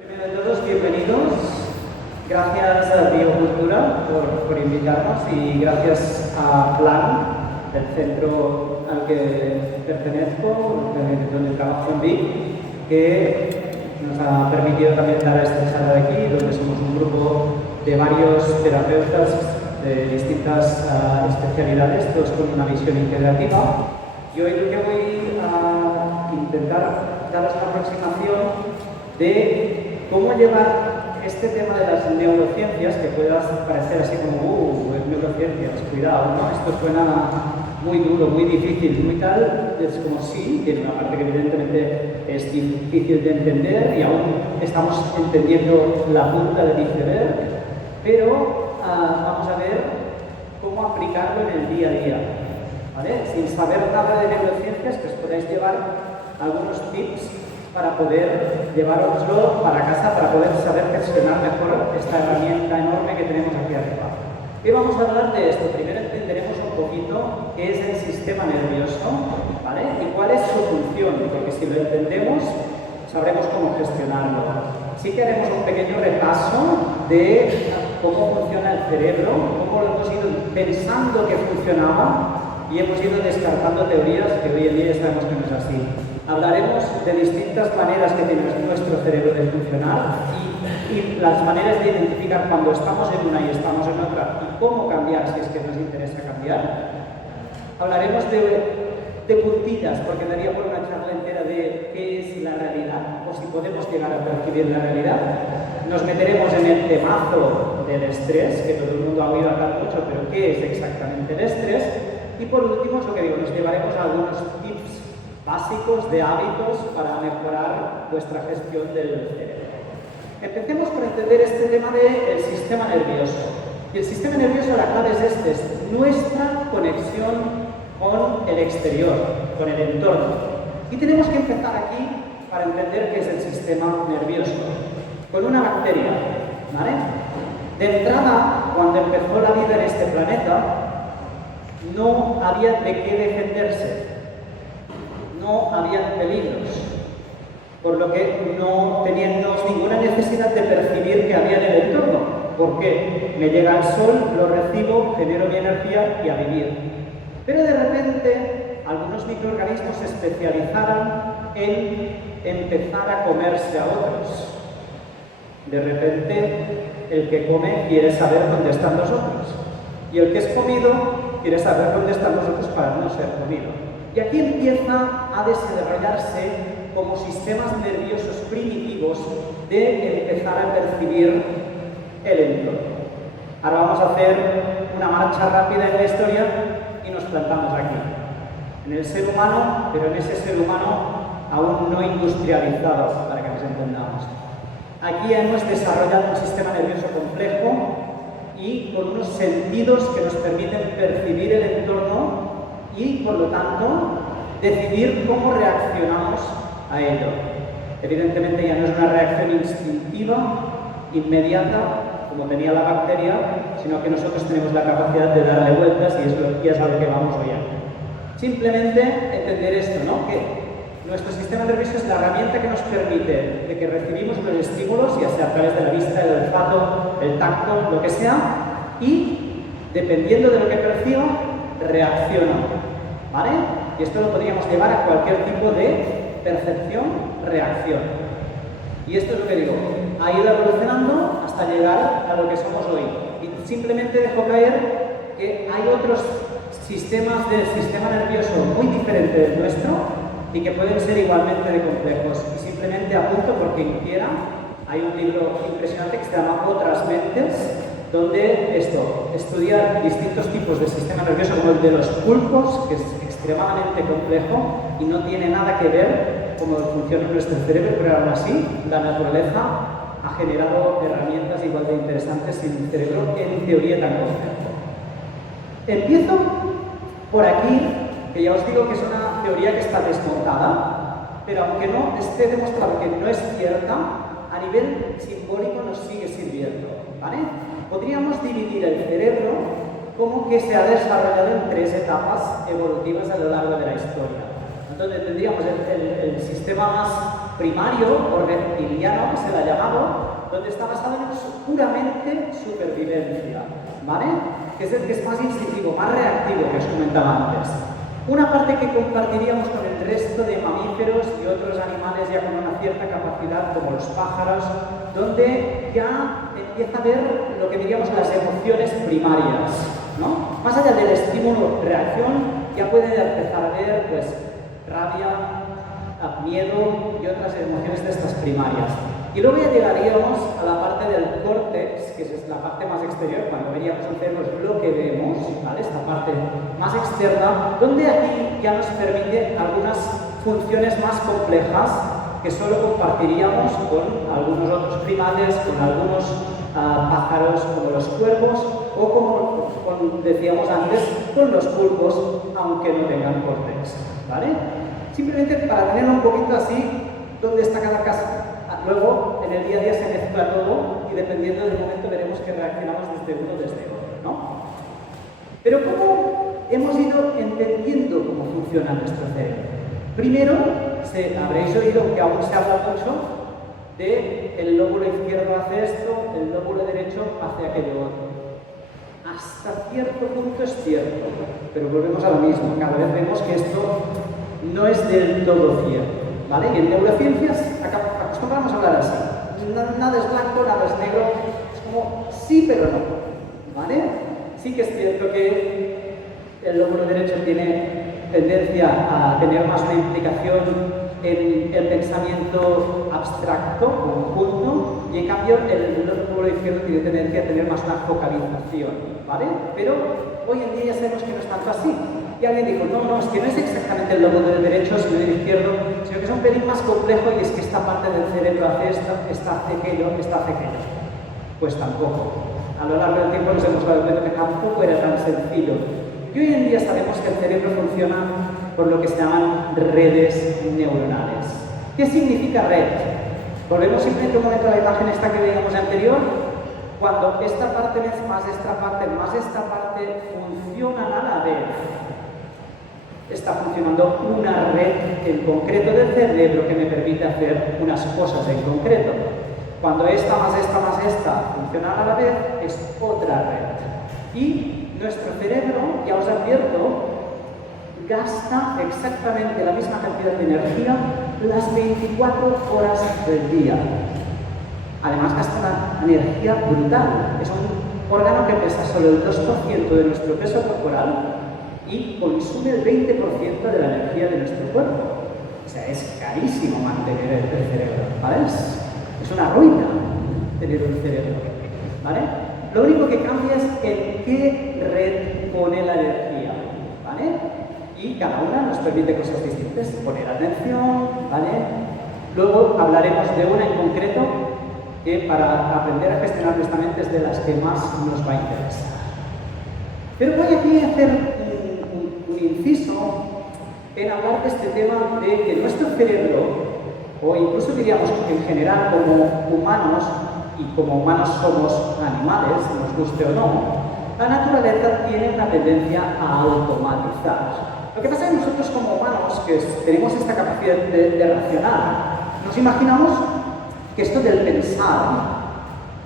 Primero de todos, bienvenidos. Gracias a Biocultura por invitarnos y gracias a Plan, el centro al que pertenezco, donde trabajo en Vic, que nos ha permitido también dar a esta charla de aquí, donde somos un grupo de varios terapeutas de distintas especialidades, todos con una visión integrativa. Y hoy lo que voy a intentar daros una aproximación de cómo llevar este tema de las neurociencias, que pueda parecer así como, neurociencias, cuidado, ¿no? Esto suena muy duro, muy difícil, muy tal, es como sí, tiene una parte que evidentemente es difícil de entender y aún estamos entendiendo la punta del iceberg, pero vamos a ver cómo aplicarlo en el día a día, ¿vale? Sin saber nada de neurociencias, que os podáis llevar algunos tips para poder llevároslo para casa, para poder saber gestionar mejor esta herramienta enorme que tenemos aquí arriba. Y vamos a hablar de esto. Primero entenderemos un poquito qué es el sistema nervioso, ¿vale? Y cuál es su función, porque si lo entendemos, sabremos cómo gestionarlo. Sí que haremos un pequeño repaso de cómo funciona el cerebro, cómo lo hemos ido pensando que funcionaba y hemos ido descartando teorías que hoy en día sabemos que no es así. Hablaremos de distintas maneras que tiene nuestro cerebro de funcionar y las maneras de identificar cuando estamos en una y estamos en otra y cómo cambiar si es que nos interesa cambiar. Hablaremos de puntillas, porque daría por una charla entera de qué es la realidad o si podemos llegar a percibir la realidad. Nos meteremos en el temazo del estrés, que todo el mundo ha oído hablar mucho, pero ¿qué es exactamente el estrés? Y por último, es lo que digo, nos llevaremos a algunos tips básicos de hábitos para mejorar vuestra gestión del cerebro. Empecemos por entender este tema del sistema nervioso. Y el sistema nervioso, la clave es este, es nuestra conexión con el exterior, con el entorno. Y tenemos que empezar aquí para entender qué es el sistema nervioso. Con una bacteria, ¿vale? De entrada, cuando empezó la vida en este planeta, no había de qué defenderse. No había peligros, por lo que no teníamos ninguna necesidad de percibir que había en el entorno. ¿Por qué? Me llega el sol, lo recibo, genero mi energía y a vivir. Pero de repente, algunos microorganismos se especializaron en empezar a comerse a otros. De repente, el que come quiere saber dónde están los otros. Y el que es comido quiere saber dónde están los otros para no ser comido. Y aquí empieza a desarrollarse como sistemas nerviosos primitivos de empezar a percibir el entorno. Ahora vamos a hacer una marcha rápida en la historia y nos plantamos aquí. En el ser humano, pero en ese ser humano aún no industrializado, para que nos entendamos. Aquí hemos desarrollado un sistema nervioso complejo y con unos sentidos que nos permiten percibir el entorno y, por lo tanto, decidir cómo reaccionamos a ello. Evidentemente ya no es una reacción instintiva, inmediata, como tenía la bacteria, sino que nosotros tenemos la capacidad de darle vueltas y es a lo que vamos hoy aquí. Simplemente entender esto, ¿no? Que nuestro sistema nervioso es la herramienta que nos permite de que recibimos los estímulos, ya sea a través de la vista, el olfato, el tacto, lo que sea, y dependiendo de lo que percibo, reacciono, ¿vale? Y esto lo podríamos llevar a cualquier tipo de percepción, reacción. Y esto es lo que digo, ha ido evolucionando hasta llegar a lo que somos hoy. Y simplemente dejo caer que hay otros sistemas del sistema nervioso muy diferentes del nuestro y que pueden ser igualmente de complejos. Y simplemente apunto por quien quiera, hay un libro impresionante que se llama Otras Mentes, donde estudia distintos tipos de sistema nervioso, como el de los pulpos, que es extremadamente complejo y no tiene nada que ver cómo funciona nuestro cerebro, pero aún así la naturaleza ha generado herramientas igual de interesantes en el cerebro en teoría tan complejo. Empiezo por aquí, que ya os digo que es una teoría que está desmontada, pero aunque no esté demostrado que no es cierta, a nivel simbólico nos sigue sirviendo, ¿vale? Podríamos dividir el cerebro como que se ha desarrollado en 3 etapas evolutivas a lo largo de la historia. donde tendríamos el sistema más primario o reptiliano, que se le ha llamado, donde está basado en puramente supervivencia, ¿vale? Que es el que es más instintivo, más reactivo, que os comentaba antes. Una parte que compartiríamos con el resto de mamíferos y otros animales ya con una cierta capacidad, como los pájaros, donde ya empieza a ver lo que diríamos las emociones primarias, ¿no? Más allá del estímulo-reacción, ya pueden empezar a ver, pues, rabia, miedo y otras emociones de estas primarias. Y luego ya llegaríamos a la parte del córtex, que es la parte más exterior, cuando veríamos un cerebro es lo que vemos, ¿vale? Esta parte más externa, donde aquí ya nos permite algunas funciones más complejas que solo compartiríamos con algunos otros primates, con algunos pájaros como los cuervos o como decíamos antes, con los pulpos, aunque no tengan córtex, ¿vale? Simplemente para tener un poquito así dónde está cada casa. Luego, en el día a día se mezcla todo y dependiendo del momento veremos que reaccionamos desde uno o desde otro, ¿no? Pero ¿cómo hemos ido entendiendo cómo funciona nuestro cerebro? Primero, habréis oído que aún se habla mucho de el lóbulo izquierdo hace esto, el lóbulo derecho hace aquello otro. Hasta cierto punto es cierto, pero volvemos a lo mismo. Cada vez vemos que esto no es del todo cierto, ¿vale? Y en neurociencias acostumbramos a hablar así. Nada es blanco, nada es negro. Es como sí, pero no, ¿vale? Sí que es cierto que el lóbulo derecho tiene tendencia a tener más una implicación en el pensamiento abstracto, conjunto, y en cambio el lóbulo izquierdo tiene tendencia a tener más una focalización, ¿vale? Pero hoy en día ya sabemos que no es tanto así. Y alguien dijo, no, es que no es exactamente el lóbulo derecho, sino el izquierdo, sino que es un pelín más complejo y es que esta parte del cerebro hace esto, esta hace aquello, esta hace aquello. Pues tampoco. A lo largo del tiempo nos hemos dado cuenta que tampoco era tan sencillo. Y hoy en día sabemos que el cerebro funciona por lo que se llaman redes neuronales. ¿Qué significa red? Volvemos simplemente un momento a la imagen esta que veíamos anterior. Cuando esta parte más esta parte funcionan a la vez, está funcionando una red en concreto del cerebro que me permite hacer unas cosas en concreto. Cuando esta más esta funcionan a la vez, es otra red. Y nuestro cerebro, ya os advierto, gasta exactamente la misma cantidad de energía las 24 horas del día. Además gasta una energía brutal. Es un órgano que pesa solo el 2% de nuestro peso corporal y consume el 20% de la energía de nuestro cuerpo. O sea, es carísimo mantener el cerebro, ¿vale? Es una ruina tener un cerebro, ¿vale? Lo único que cambia es en qué red pone la energía, ¿vale? Y cada una nos permite cosas distintas, poner atención, ¿vale? Luego hablaremos de una en concreto que para aprender a gestionar nuestra mente es de las que más nos va a interesar. Pero voy aquí a hacer un inciso en hablar de este tema de que nuestro cerebro, o incluso diríamos en general como humanos, y como humanos somos animales, nos guste o no, la naturaleza tiene una tendencia a automatizar. Lo que pasa es que nosotros como humanos, que tenemos esta capacidad de racionar, nos imaginamos que esto del pensar,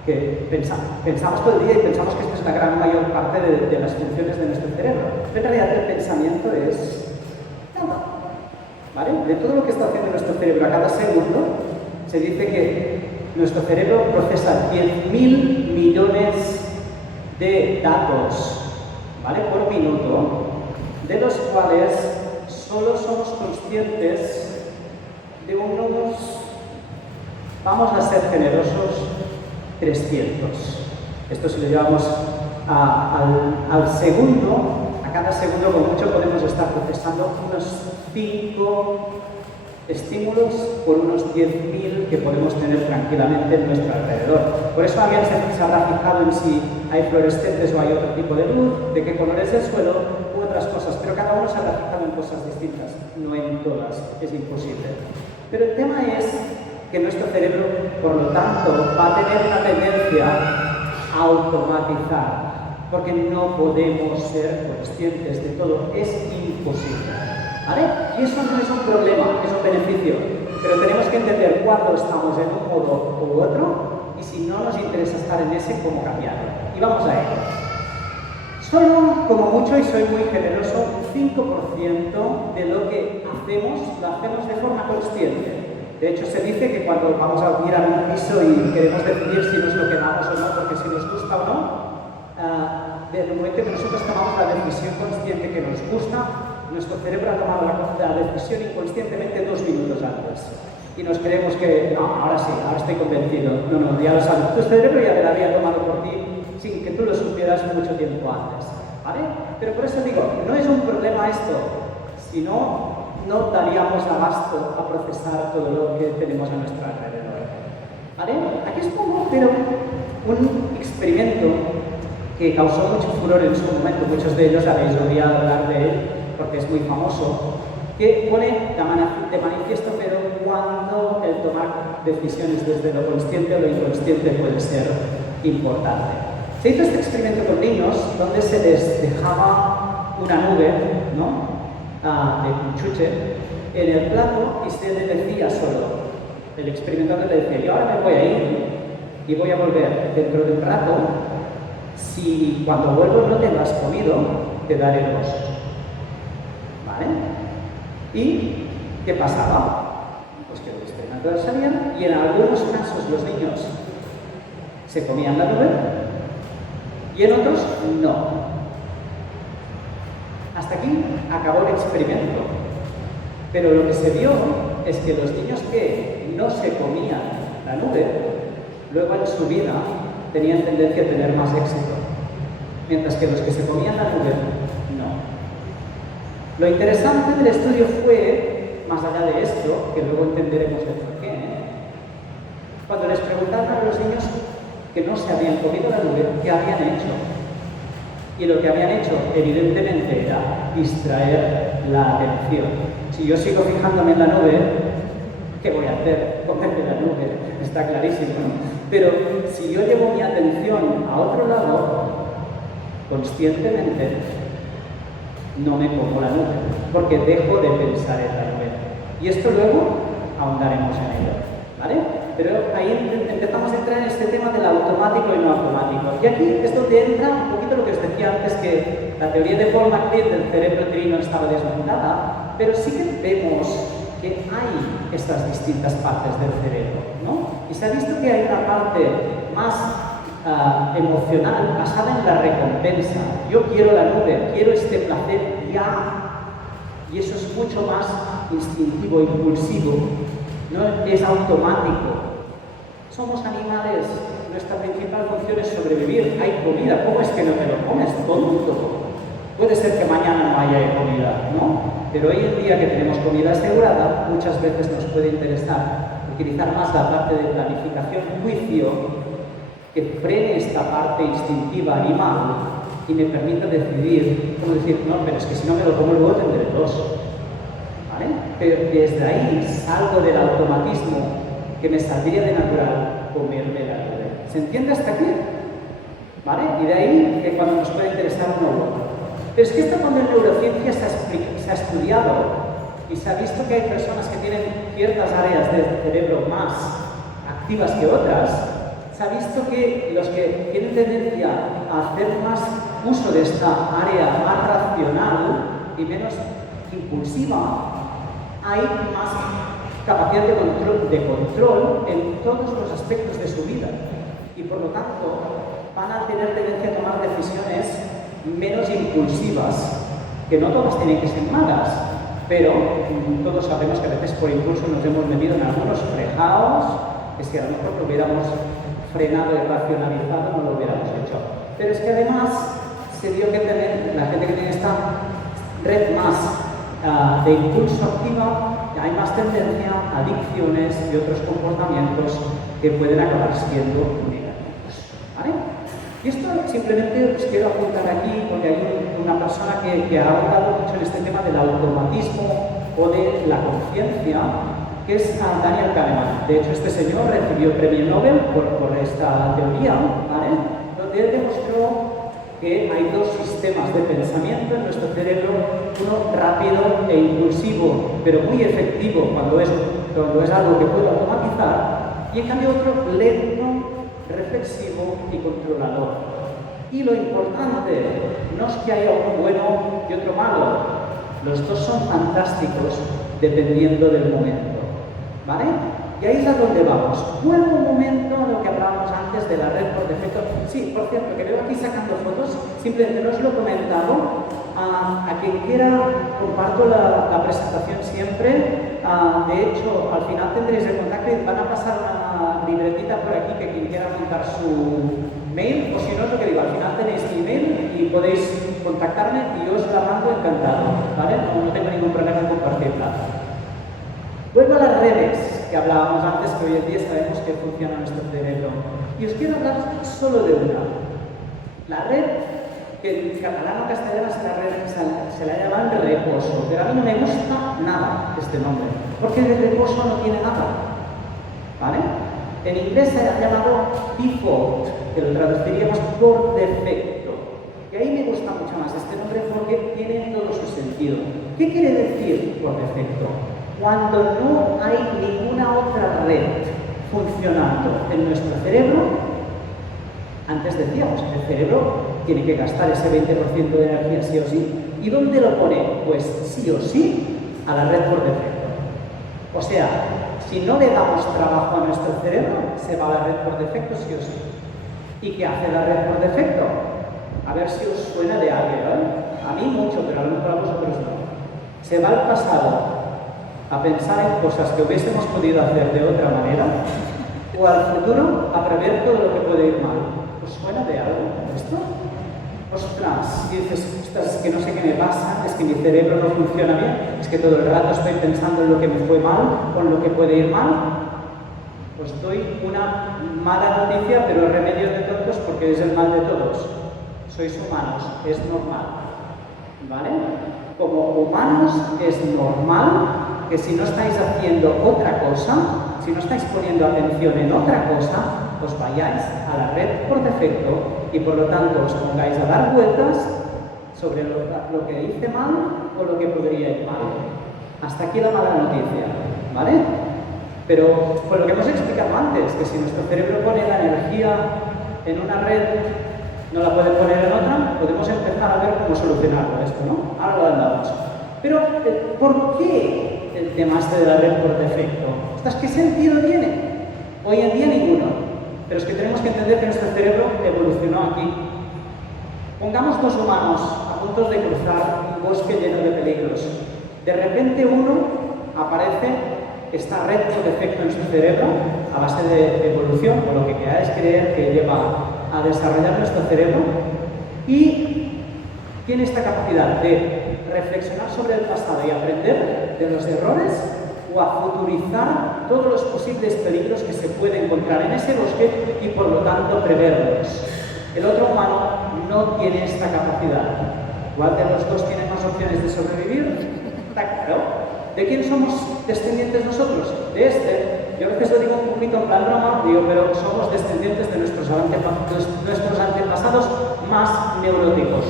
que pensamos todo el día y pensamos que esta es la gran mayor parte de las funciones de nuestro cerebro. Pero en realidad el pensamiento es nada, ¿vale? De todo lo que está haciendo nuestro cerebro a cada segundo, se dice que nuestro cerebro procesa 10.000 millones de datos, ¿vale? Por minuto, de los cuales solo somos conscientes de unos, vamos a ser generosos, 300. Esto si lo llevamos al segundo, a cada segundo con mucho podemos estar procesando unos 5 estímulos por unos 10.000 que podemos tener tranquilamente en nuestro alrededor. Por eso alguien se habrá fijado en si hay fluorescentes o hay otro tipo de luz, de qué color es el suelo u otras cosas, pero cada uno se habrá fijado en cosas distintas, no en todas, es imposible. Pero el tema es que nuestro cerebro, por lo tanto, va a tener una tendencia a automatizar, porque no podemos ser conscientes de todo, es imposible. ¿Vale? Y eso no es un problema, es un beneficio. Pero tenemos que entender cuándo estamos en un modo u otro y si no nos interesa estar en ese, cómo cambiarlo. Y vamos a ello. Solo, como mucho, y soy muy generoso, un 5% de lo que hacemos, lo hacemos de forma consciente. De hecho, se dice que cuando vamos a mirar un piso y queremos decidir si nos lo quedamos o no, porque si nos gusta o no, desde el momento que nosotros tomamos la decisión consciente que nos gusta, nuestro cerebro ha tomado la decisión inconscientemente 2 minutos antes. Y nos creemos que, no, ahora sí, ahora estoy convencido. No, ya lo sabes. Tu cerebro ya te lo había tomado por ti sin que tú lo supieras mucho tiempo antes. ¿Vale? Pero por eso digo, no es un problema esto, sino no daríamos abasto a procesar todo lo que tenemos a nuestro alrededor. ¿Vale? Aquí os pongo, pero un experimento que causó mucho furor en su momento, muchos de ellos habéis oído hablar de él porque es muy famoso, que pone de manifiesto, pero cuando el tomar decisiones desde lo consciente o lo inconsciente puede ser importante. Se hizo este experimento con niños donde se les dejaba una nube, ¿no?, de cunchuche en el plato y se le decía solo, el experimentador le decía, yo ahora me voy a ir y voy a volver dentro de un rato, si cuando vuelvo no te lo has comido, te daré 2. ¿Vale? ¿Y qué pasaba? Pues que los experimentadores sabían y en algunos casos los niños se comían la nube y en otros no. Hasta aquí acabó el experimento. Pero lo que se vio es que los niños que no se comían la nube, luego en su vida tenían tendencia a tener más éxito, mientras que los que se comían la nube, no. Lo interesante del estudio fue, más allá de esto, que luego entenderemos el porqué, cuando les preguntaron a los niños que no se habían comido la nube, ¿qué habían hecho? Y lo que habían hecho, evidentemente, era distraer la atención. Si yo sigo fijándome en la nube, ¿qué voy a hacer? Comerme la nube, está clarísimo, ¿no? Pero si yo llevo mi atención a otro lado, conscientemente, no me como la nube, porque dejo de pensar en la nube. Y esto luego ahondaremos en ello, ¿vale? Pero ahí empezamos a entrar en este tema del automático y no automático. Y aquí es donde entra un poquito lo que os decía antes, que la teoría de Paul MacLeod del cerebro trino estaba desmontada, pero sí que vemos que hay estas distintas partes del cerebro, ¿no? Y se ha visto que hay una parte más emocional, basada en la recompensa. Yo quiero la nube, quiero este placer ya. Y eso es mucho más instintivo, impulsivo, no es automático. Somos animales, nuestra principal función es sobrevivir. Hay comida, ¿cómo es que no te lo comes? Tonto. Puede ser que mañana no haya comida, ¿no? Pero hoy en día que tenemos comida asegurada, muchas veces nos puede interesar utilizar más la parte de planificación, juicio, que frene esta parte instintiva animal y me permita decidir, como decir, no, pero es que si no me lo como luego tendré 2. ¿Vale? Pero desde ahí salgo del automatismo que me saldría de natural comerme la nube. ¿Se entiende hasta aquí? ¿Vale? Y de ahí que cuando nos puede interesar uno u otro. Pero es que esto con la neurociencia se ha estudiado y se ha visto que hay personas que tienen ciertas áreas del cerebro más activas que otras. Se ha visto que los que tienen tendencia a hacer más uso de esta área más racional y menos impulsiva, hay más capacidad de control en todos los aspectos de su vida y por lo tanto van a tener tendencia a tomar decisiones menos impulsivas, que no todas tienen que ser malas, pero todos sabemos que a veces por impulso nos hemos metido en algunos fregados que si a lo mejor lo hubiéramos frenado y racionalizado no lo hubiéramos hecho. Pero es que además se dio que la gente que tiene esta red más de impulso activa, hay más tendencia a adicciones y otros comportamientos que pueden acabar siendo negativos. ¿Vale? Y esto simplemente os quiero apuntar aquí porque hay una persona que ha hablado mucho en este tema del automatismo o de la conciencia, que es Daniel Kahneman. De hecho, este señor recibió el premio Nobel por esta teoría, ¿vale? Donde él demostró que hay dos sistemas de pensamiento en nuestro cerebro, uno rápido e impulsivo, pero muy efectivo cuando es algo que puedo automatizar, y en cambio otro lento, reflexivo y controlador. Y lo importante no es que haya uno bueno y otro malo, los dos son fantásticos dependiendo del momento, ¿vale? Y ahí es a donde vamos. Vuelvo un momento a lo que hablábamos antes de la red por defecto. Sí, por cierto, que veo aquí sacando fotos, simplemente no os lo he comentado. A quien quiera, comparto la presentación siempre. De hecho, al final tendréis el contacto y van a pasar una libretita por aquí que quien quiera apuntar su mail, o si no es lo que digo, al final tenéis mi mail y podéis contactarme y yo os la mando encantado, ¿vale? No tengo ningún problema en compartirla. Vuelvo a las redes que hablábamos antes, que hoy en día sabemos que funciona nuestro cerebro. Y os quiero hablar solo de una. La red, que en catalán o castellano se la llaman reposo, pero a mí no me gusta nada este nombre, porque de reposo no tiene nada, ¿vale? En inglés se ha llamado default, que lo traduciríamos por defecto. Y ahí me gusta mucho más este nombre porque tiene todo su sentido. ¿Qué quiere decir por defecto? Cuando no hay ninguna otra red funcionando en nuestro cerebro, antes decíamos, el cerebro tiene que gastar ese 20% de energía sí o sí. ¿Y dónde lo pone? Pues sí o sí a la red por defecto. O sea, si no le damos trabajo a nuestro cerebro, se va a la red por defecto sí o sí. ¿Y qué hace la red por defecto? A ver si os suena de algo, ¿eh? A mí mucho, pero a lo mejor a vosotros no. Se va al pasado a pensar en cosas que hubiésemos podido hacer de otra manera, o al futuro a prever todo lo que puede ir mal. ¿Os suena de algo esto? Ostras, y dices, ostras, es que no sé qué me pasa, es que mi cerebro no funciona bien, es que todo el rato estoy pensando en lo que me fue mal o en lo que puede ir mal. Os doy una mala noticia, pero remedio de tontos porque es el mal de todos. Sois humanos, es normal, ¿vale? Como humanos es normal que si no estáis haciendo otra cosa, si no estáis poniendo atención en otra cosa, os vayáis a la red por defecto y por lo tanto os pongáis a dar vueltas sobre lo que hice mal o lo que podría ir mal. Hasta aquí la mala noticia, ¿vale? Pero por lo que hemos explicado antes, que si nuestro cerebro pone la energía en una red, no la puede poner en otra, podemos empezar a ver cómo solucionarlo esto, ¿no? Ahora lo andamos. Pero, ¿por qué el tema este de la red por defecto? ¿Ostras, qué sentido tiene? Hoy en día ninguno. Pero es que tenemos que entender que nuestro cerebro evolucionó aquí. Pongamos dos humanos a punto de cruzar un bosque lleno de peligros. De repente uno aparece esta red por defecto en su cerebro, a base de evolución, o lo que queráis creer que lleva a desarrollar nuestro cerebro, y tiene esta capacidad de reflexionar sobre el pasado y aprender de los errores, o a futurizar todos los posibles peligros que se puede encontrar en ese bosque y por lo tanto preverlos. El otro humano no tiene esta capacidad. ¿Cuál de los dos tiene más opciones de sobrevivir? Está claro. ¿De quién somos descendientes nosotros? De este. Yo a veces lo digo un poquito en plan broma, digo, pero somos descendientes de nuestros antepasados más neuróticos.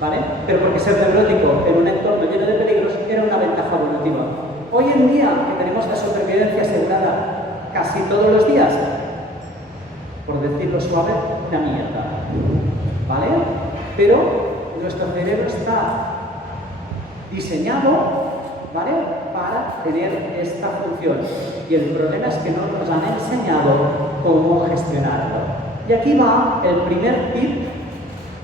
¿Vale? Pero porque ser neurótico en un entorno lleno de peligros era una ventaja evolutiva. Hoy en día, que tenemos la supervivencia asegurada casi todos los días, por decirlo suave, una mierda. ¿Vale? Pero nuestro cerebro está diseñado, ¿vale?, para tener esta función. Y el problema es que no nos han enseñado cómo gestionarlo. Y aquí va el primer tip,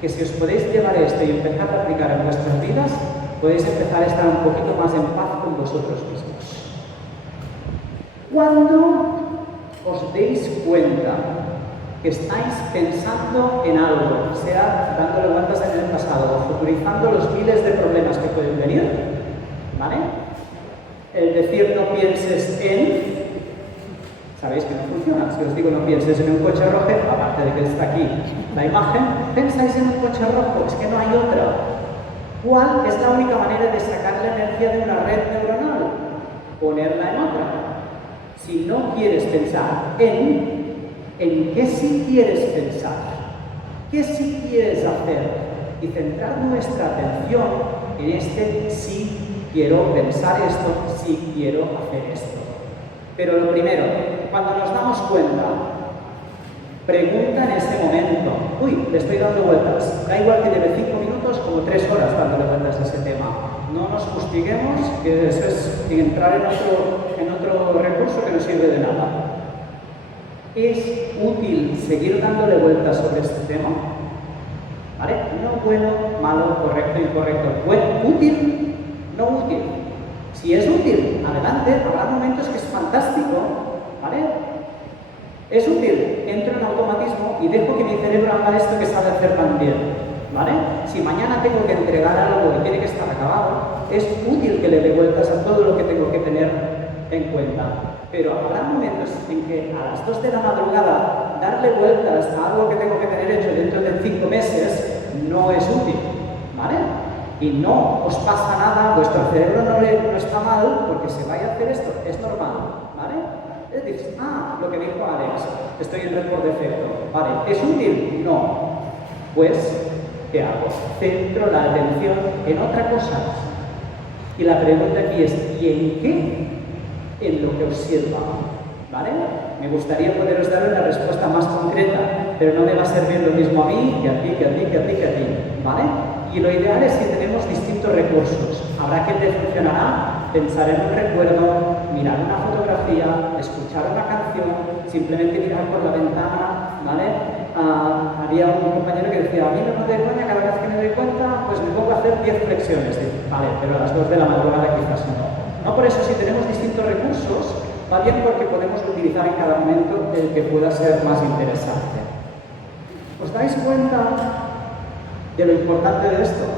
que si os podéis llevar esto y empezar a aplicar en vuestras vidas, podéis empezar a estar un poquito más en paz con vosotros mismos. Cuando os deis cuenta que estáis pensando en algo, sea dándole vueltas en el pasado o futurizando los miles de problemas que pueden venir, ¿vale? El decir no pienses en, sabéis que no funciona. Si os digo no pienses en un coche rojo, aparte de que está aquí la imagen, pensáis en un coche rojo, es que no hay otra. ¿Cuál es la única manera de sacar la energía de una red neuronal? Ponerla en otra. Si no quieres pensar en qué sí quieres pensar. ¿Qué sí quieres hacer? Y centrar nuestra atención en este sí quiero pensar esto, sí quiero hacer esto. Pero lo primero, cuando nos damos cuenta, pregunta en ese momento, uy, le estoy dando vueltas, da igual que lleve 5 minutos como 3 horas dándole vueltas a ese tema. No nos fustiguemos, que eso es entrar en otro recurso que no sirve de nada. ¿Es útil seguir dándole vueltas sobre este tema? ¿Vale? No bueno, malo, correcto, incorrecto. Bueno, útil, no útil. Si es útil, adelante, habrá momentos que es fantástico, ¿vale? Es útil, entro en automatismo y dejo que mi cerebro haga esto que sabe hacer también, ¿vale? Si mañana tengo que entregar algo y tiene que estar acabado, es útil que le dé vueltas a todo lo que tengo que tener en cuenta. Pero habrá momentos en que a las 2 de la madrugada darle vueltas a algo que tengo que tener hecho dentro de 5 meses no es útil, ¿vale? Y no os pasa nada, vuestro cerebro no está mal porque se vaya a hacer esto, es normal, ¿vale? Es decir, lo que dijo Alex, estoy en red por defecto, ¿vale? ¿Es útil? No. Pues, ¿qué hago? Centro la atención en otra cosa. Y la pregunta aquí es, ¿y en qué? En lo que os sirva, ¿vale? Me gustaría poderos dar una respuesta más concreta, pero no me va a servir lo mismo a mí, que a ti, que a ti, que a ti, que a ti, ¿vale? Y lo ideal es si tenemos distintos recursos. Habrá quien le funcionará pensar en un recuerdo, mirar una fotografía, escuchar una canción, simplemente mirar por la ventana, ¿vale? Había un compañero que decía, a mí no me doy cuenta, cada vez que me doy cuenta, pues me pongo a hacer 10 flexiones. Vale, pero a las 2 de la madrugada quizás no. No por eso, si tenemos distintos recursos, va bien porque podemos utilizar en cada momento el que pueda ser más interesante. ¿Os dais cuenta de lo importante de esto?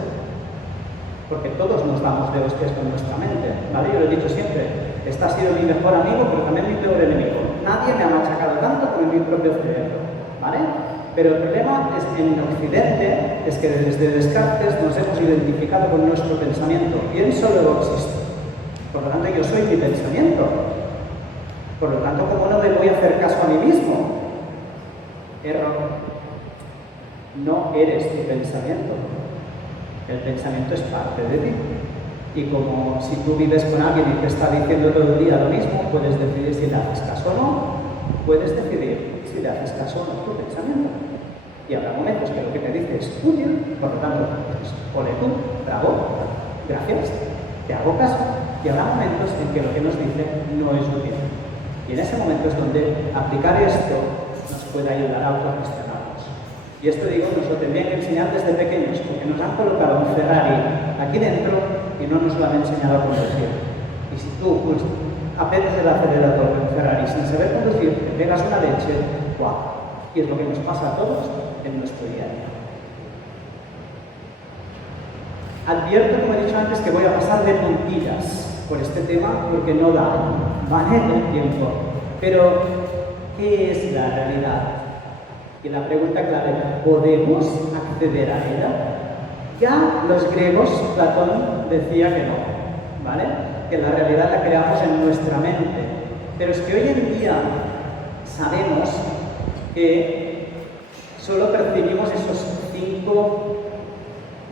Porque todos nos damos de hostias con nuestra mente, ¿vale? Yo lo he dicho siempre, este ha sido mi mejor amigo, pero también mi peor enemigo. Nadie me ha machacado tanto como mi propio cerebro, ¿vale? Pero el problema es en Occidente es que desde Descartes nos hemos identificado con nuestro pensamiento. Pienso, luego existo. Por lo tanto, yo soy mi pensamiento. Por lo tanto, ¿cómo no me voy a hacer caso a mí mismo? Error. No eres tu pensamiento. El pensamiento es parte de ti. Y como si tú vives con alguien y te está diciendo todo el día lo mismo, puedes decidir si le haces caso o no, puedes decidir si le haces caso o no a tu pensamiento. Y habrá momentos que lo que te dice es útil, por lo tanto, pues, ole tú, bravo, gracias, te hago caso. Y habrá momentos en que lo que nos dice no es útil. Y en ese momento es donde aplicar esto nos puede ayudar a autogestionarnos. Y esto digo, nos lo tendrían que enseñar desde pequeños, porque nos han colocado un Ferrari aquí dentro y no nos lo han enseñado a conducir. Y si tú pues, apretas el acelerador de un Ferrari sin saber conducir, te pegas una leche, ¡guau! Y es lo que nos pasa a todos en nuestro día a día. Advierto, como he dicho antes, que voy a pasar de puntillas por este tema porque no da, ¿vale? El tiempo. Pero, ¿qué es la realidad? Y la pregunta clave, ¿podemos acceder a ella? Ya los griegos, Platón decía que no, ¿vale? Que la realidad la creamos en nuestra mente. Pero es que hoy en día sabemos que solo percibimos esos 5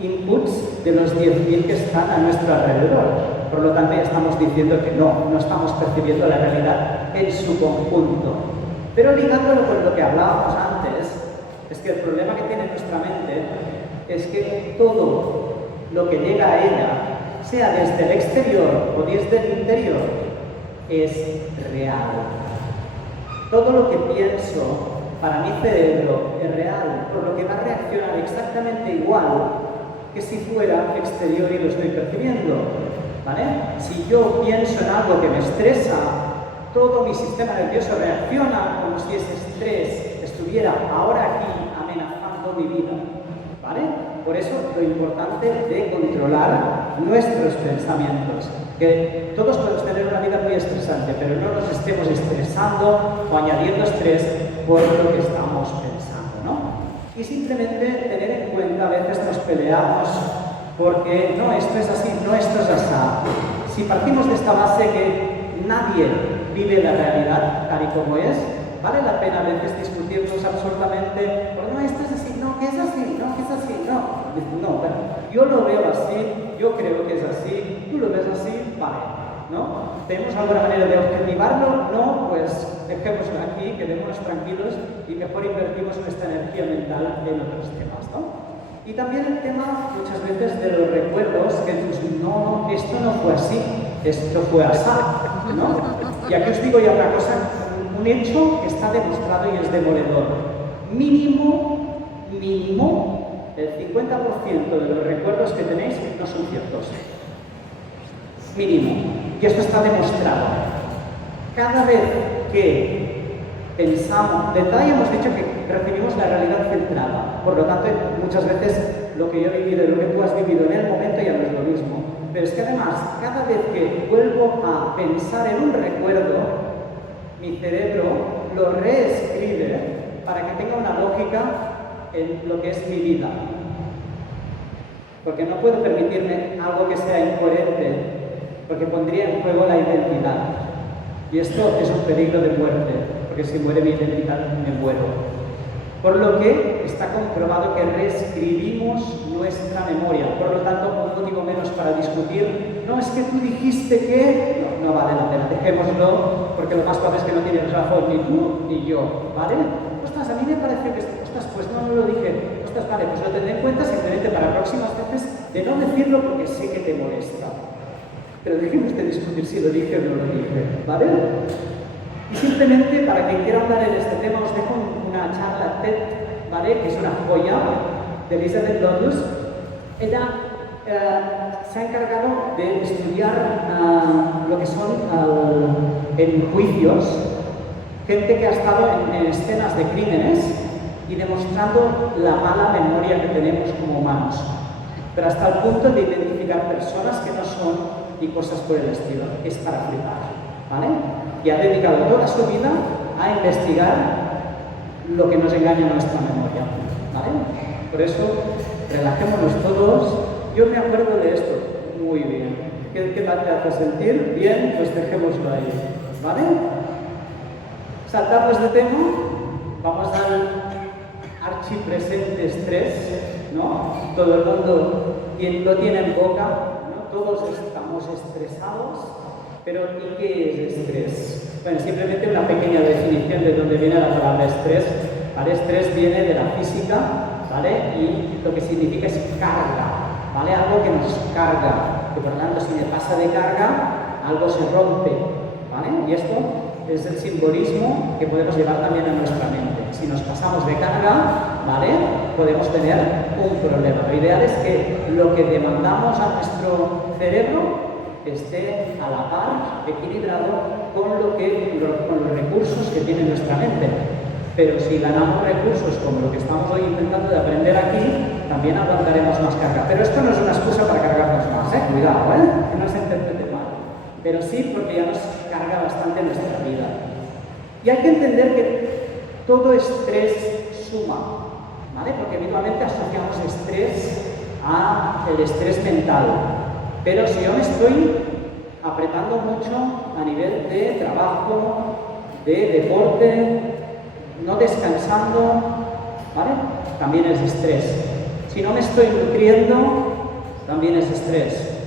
inputs de los 10.000 que están a nuestro alrededor. Por lo tanto, ya estamos diciendo que no estamos percibiendo la realidad en su conjunto. Pero ligándolo con lo que hablábamos antes, es que el problema que tiene nuestra mente es que todo lo que llega a ella, sea desde el exterior o desde el interior, es real. Todo lo que pienso para mi cerebro es real, por lo que va a reaccionar exactamente igual que si fuera exterior y lo estoy percibiendo, ¿vale? Si yo pienso en algo que me estresa, todo mi sistema nervioso reacciona como si ese estrés estuviera ahora aquí amenazando mi vida, ¿vale? Por eso lo importante de controlar nuestros pensamientos, que todos podemos tener una vida muy estresante, pero no nos estemos estresando o añadiendo estrés por lo que estamos pensando, ¿no? Y simplemente tener en cuenta, a veces nos peleamos porque no, esto es así, no, esto es así. Si partimos de esta base que nadie vive la realidad tal y como es, vale la pena a veces discutirnos absolutamente, porque no, esto es así, no, que es así, no, que es así, no. No, bueno, yo lo veo así, yo creo que es así, tú lo ves así, vale, ¿no? ¿Tenemos alguna manera de objetivarlo? No, pues dejémoslo aquí, quedémonos tranquilos y mejor invertimos nuestra energía mental en otros temas, ¿no? Y también el tema, muchas veces, de los recuerdos, que dices, no, esto no fue así, esto fue así, ¿no? Y aquí os digo ya una cosa, un hecho que está demostrado y es demoledor. Mínimo, el 50% de los recuerdos que tenéis no son ciertos. Mínimo. Y esto está demostrado. Cada vez que pensamos, de tal hemos dicho que recibimos la realidad centrada. Por lo tanto, muchas veces lo que yo he vivido y lo que tú has vivido en el momento ya no es lo mismo. Pero es que además, cada vez que vuelvo a pensar en un recuerdo, mi cerebro lo reescribe para que tenga una lógica en lo que es mi vida. Porque no puedo permitirme algo que sea incoherente, porque pondría en juego la identidad. Y esto es un peligro de muerte, porque si muere mi identidad, me muero. Por lo que está comprobado que reescribimos nuestra memoria. Por lo tanto, un motivo menos para discutir. No, es que tú dijiste que... No vale la pena, dejémoslo, porque lo más probable es que no tienes razón ni tú ni yo, ¿vale? Ostras, a mí me parece que... Ostras, pues no lo dije. Ostras, vale, pues lo tendré en cuenta simplemente para próximas veces de no decirlo porque sé que te molesta. Pero dejemos de discutir si lo dije o no lo dije, ¿vale? Y simplemente, para quien quiera hablar en este tema, os dejo una charla TED, ¿vale? Que es una joya de Elizabeth Lotus. Ella se ha encargado de estudiar lo que son en juicios, gente que ha estado en escenas de crímenes y demostrando la mala memoria que tenemos como humanos. Pero hasta el punto de identificar personas que no son y cosas por el estilo. Es para flipar, ¿vale? Y ha dedicado toda su vida a investigar lo que nos engaña a nuestra memoria, ¿vale? Por eso, relajémonos todos. Yo me acuerdo de esto muy bien. ¿Qué tal te hace sentir? Bien, pues dejémoslo ahí, ¿vale? Saltamos de tema, vamos al archipresente estrés, ¿no? Todo el mundo lo tiene en boca, ¿no? Todos estamos estresados, pero ¿y qué es estrés? Bueno, simplemente una pequeña definición de dónde viene la palabra estrés. ¿Vale? Estrés viene de la física, ¿vale? Y lo que significa es carga, ¿vale? Algo que nos carga, que por lo tanto si me pasa de carga, algo se rompe, ¿vale? Y esto es el simbolismo que podemos llevar también a nuestra mente. Si nos pasamos de carga, ¿vale? Podemos tener un problema. Lo ideal es que lo que demandamos a nuestro cerebro esté a la par, equilibrado con los recursos que tiene nuestra mente. Pero si ganamos recursos como lo que estamos hoy intentando de aprender aquí, también aguantaremos más carga. Pero esto no es una excusa para cargarnos más, cuidado, que no se interprete mal. Pero sí porque ya nos carga bastante nuestra vida. Y hay que entender que todo estrés suma, ¿vale? Porque habitualmente asociamos estrés al estrés mental. Pero si yo me estoy apretando mucho a nivel de trabajo, de deporte, no descansando, ¿vale? También es estrés. Si no me estoy nutriendo, también es estrés.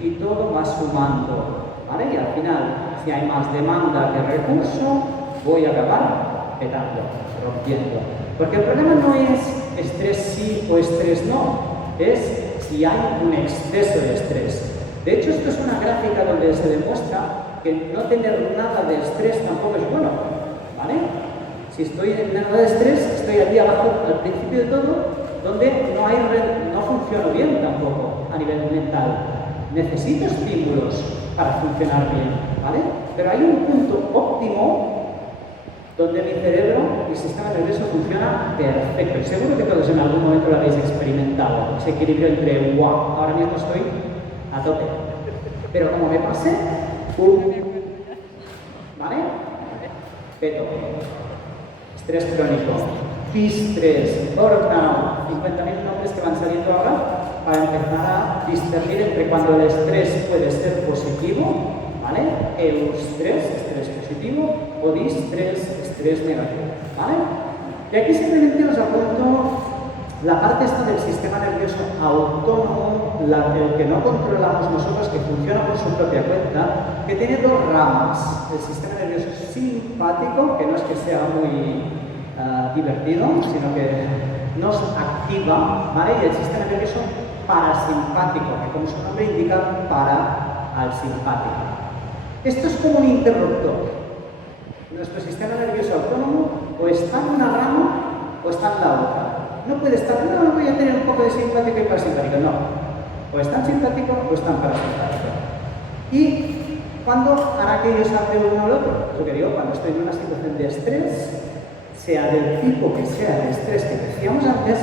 Y todo va sumando, ¿vale? Y al final, si hay más demanda que recurso, voy a acabar petando, rompiendo. Porque el problema no es estrés sí o estrés no, es si hay un exceso de estrés. De hecho, esto es una gráfica donde se demuestra que no tener nada de estrés tampoco es bueno, ¿vale? Si estoy en nada de estrés, estoy aquí abajo, al principio de todo, donde no funciono bien tampoco a nivel mental. Necesito estímulos para funcionar bien, ¿vale? Pero hay un punto óptimo donde mi cerebro, mi sistema nervioso funciona perfecto. Y seguro que todos en algún momento lo habéis experimentado, ese equilibrio entre wow, ahora mismo estoy a tope. Pero como me pase, ¿vale? Peto. Estrés crónico, distrés, burnout, 50.000 nombres que van saliendo ahora para empezar a discernir entre cuando el estrés puede ser positivo, ¿vale? Eustrés, estrés positivo, o distrés, estrés negativo, ¿vale? Y aquí simplemente os apunto La parte esta del sistema nervioso autónomo, el que no controlamos nosotros, que funciona por su propia cuenta, que tiene dos ramas. El sistema nervioso simpático, que no es que sea muy divertido, sino que nos activa, ¿vale? Y el sistema nervioso parasimpático, que como su nombre indica, para al simpático. Esto es como un interruptor. Nuestro sistema nervioso autónomo o está en una rama o está en la otra. No puede estar, no, voy a tener un poco de simpático y parasimpático, no. O está en simpático o está en parasimpático. ¿Y cuándo hará que yo salte uno al otro? Lo que digo, cuando estoy en una situación de estrés, sea del tipo que sea el estrés que decíamos antes,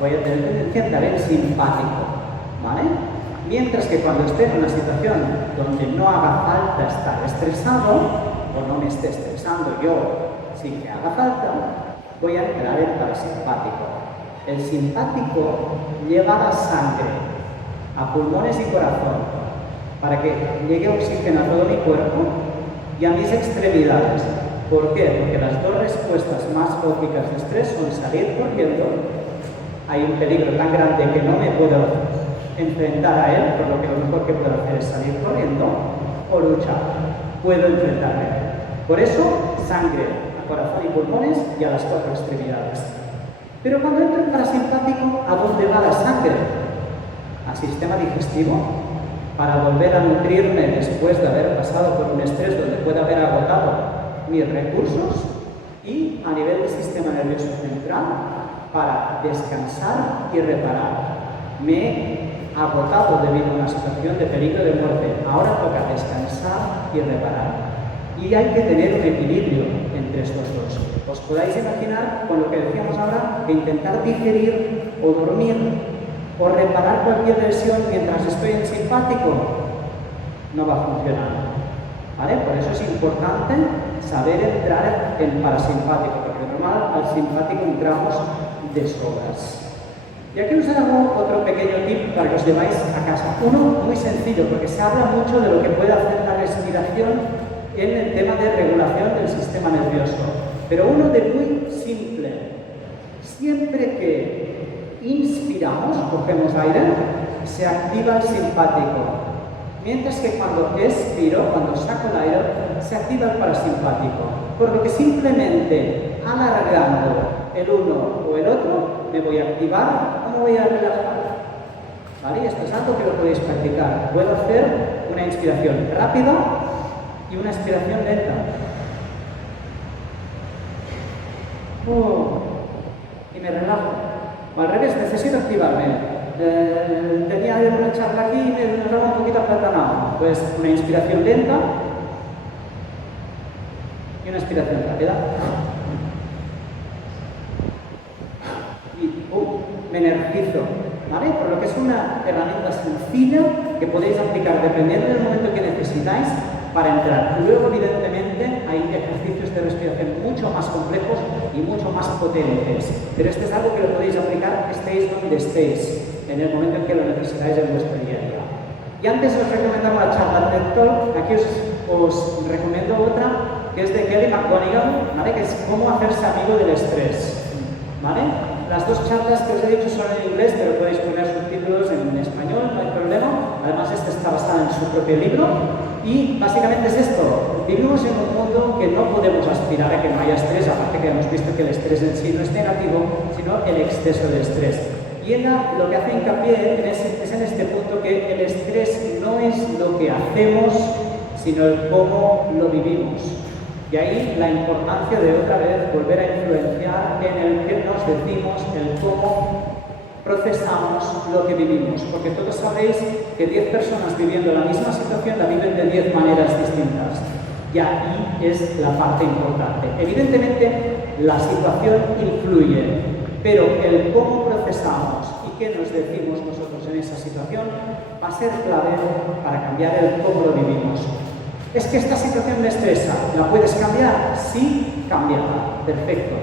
voy a tener tendencia a entrar en simpático, ¿vale? Mientras que cuando esté en una situación donde no haga falta estar estresado, o no me esté estresando yo sin que haga falta, voy a entrar en parasimpático. El simpático lleva la sangre a pulmones y corazón para que llegue oxígeno a todo mi cuerpo y a mis extremidades. ¿Por qué? Porque las dos respuestas más lógicas de estrés son salir corriendo, hay un peligro tan grande que no me puedo enfrentar a él, por lo que lo mejor que puedo hacer es salir corriendo, o luchar, puedo enfrentarme a él. Por eso, sangre a corazón y pulmones y a las cuatro extremidades. Pero cuando entro en parasimpático, ¿a dónde va la sangre? Al sistema digestivo, para volver a nutrirme después de haber pasado por un estrés donde pueda haber agotado mis recursos, y a nivel del sistema nervioso central para descansar y reparar. Me he agotado debido a una situación de peligro de muerte, ahora toca descansar y reparar. Y hay que tener un equilibrio entre estos dos. Os podáis imaginar con lo que decíamos ahora, que intentar digerir o dormir o reparar cualquier lesión mientras estoy en simpático no va a funcionar. ¿Vale? Por eso es importante saber entrar en parasimpático, porque normal al simpático entramos de sobras. Y aquí os hago otro pequeño tip para que os lleváis a casa. Uno muy sencillo, porque se habla mucho de lo que puede hacer la respiración en el tema de regulación del sistema nervioso. Pero uno de muy simple. Siempre que inspiramos, cogemos aire, se activa el simpático. Mientras que cuando expiro, cuando saco el aire, se activa el parasimpático. Por lo que simplemente alargando el uno o el otro, me voy a activar o me voy a relajar. ¿Vale? Y esto es algo que lo podéis practicar. Puedo hacer una inspiración rápida y una expiración lenta. Y me relajo. O al revés, necesito activarme. Tenía una charla aquí y me notaba un poquito aplatanado. Pues una inspiración lenta y una expiración rápida. Y me energizo, ¿vale? Por lo que es una herramienta sencilla que podéis aplicar dependiendo del momento que necesitáis para entrar. Luego, evidentemente, hay ejercicios de respiración mucho más complejos y mucho más potentes. Pero este es algo que lo podéis aplicar estéis donde estéis, en el momento en que lo necesitáis en vuestro día a día. Y antes os recomendaba la charla TED Talk, aquí os recomiendo otra, que es de Kelly McGonigal, ¿vale? Que es cómo hacerse amigo del estrés, ¿vale? Las dos charlas que os he dicho son en inglés, pero podéis poner subtítulos en español, no hay problema. Además, esta está basada en su propio libro. Y básicamente es esto, vivimos en un mundo que no podemos aspirar a que no haya estrés, aparte que hemos visto que el estrés en sí no es negativo, sino el exceso de estrés. Y ella lo que hace hincapié es en este punto, que el estrés no es lo que hacemos, sino el cómo lo vivimos. Y ahí la importancia de otra vez volver a influenciar en el que nos decimos, el cómo procesamos lo que vivimos, porque todos sabéis que 10 personas viviendo la misma situación la viven de 10 maneras distintas. Y ahí es la parte importante. Evidentemente, la situación influye, pero el cómo procesamos y qué nos decimos nosotros en esa situación va a ser clave para cambiar el cómo lo vivimos. ¿Es que esta situación me estresa? ¿La puedes cambiar? Sí, cámbiala. Perfecto.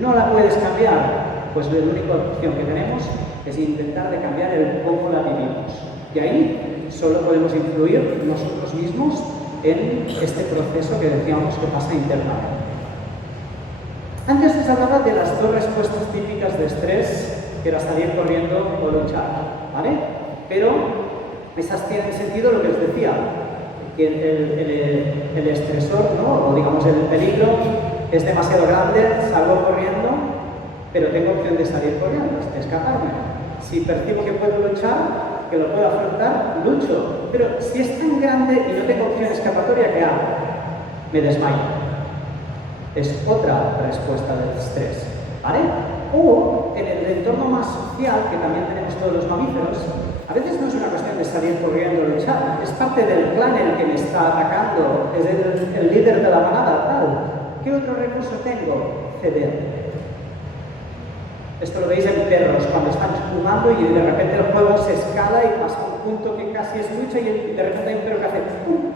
¿No la puedes cambiar? Pues la única opción que tenemos es intentar de cambiar el cómo la vivimos. Y ahí solo podemos influir nosotros mismos en este proceso que decíamos que pasa internamente. Antes os hablaba de las dos respuestas típicas de estrés que era salir corriendo o luchar, ¿vale? Pero esas tienen sentido lo que os decía, que el estresor, ¿no? O digamos el peligro es demasiado grande, salgo corriendo, pero tengo opción de salir corriendo, de escaparme. Si percibo que puedo luchar, que lo puedo afrontar, lucho. Pero si es tan grande y no tengo opción escapatoria, ¿qué hago? Me desmayo. Es otra respuesta del estrés, ¿vale? O en el entorno más social, que también tenemos todos los mamíferos, a veces no es una cuestión de salir corriendo o luchar, es parte del clan el que me está atacando, es el líder de la manada, tal. ¿Qué otro recurso tengo? Ceder. Esto lo veis en perros, cuando están fumando y de repente el juego se escala y pasa a un punto que casi es lucha y de repente hay un perro que hace ¡pum!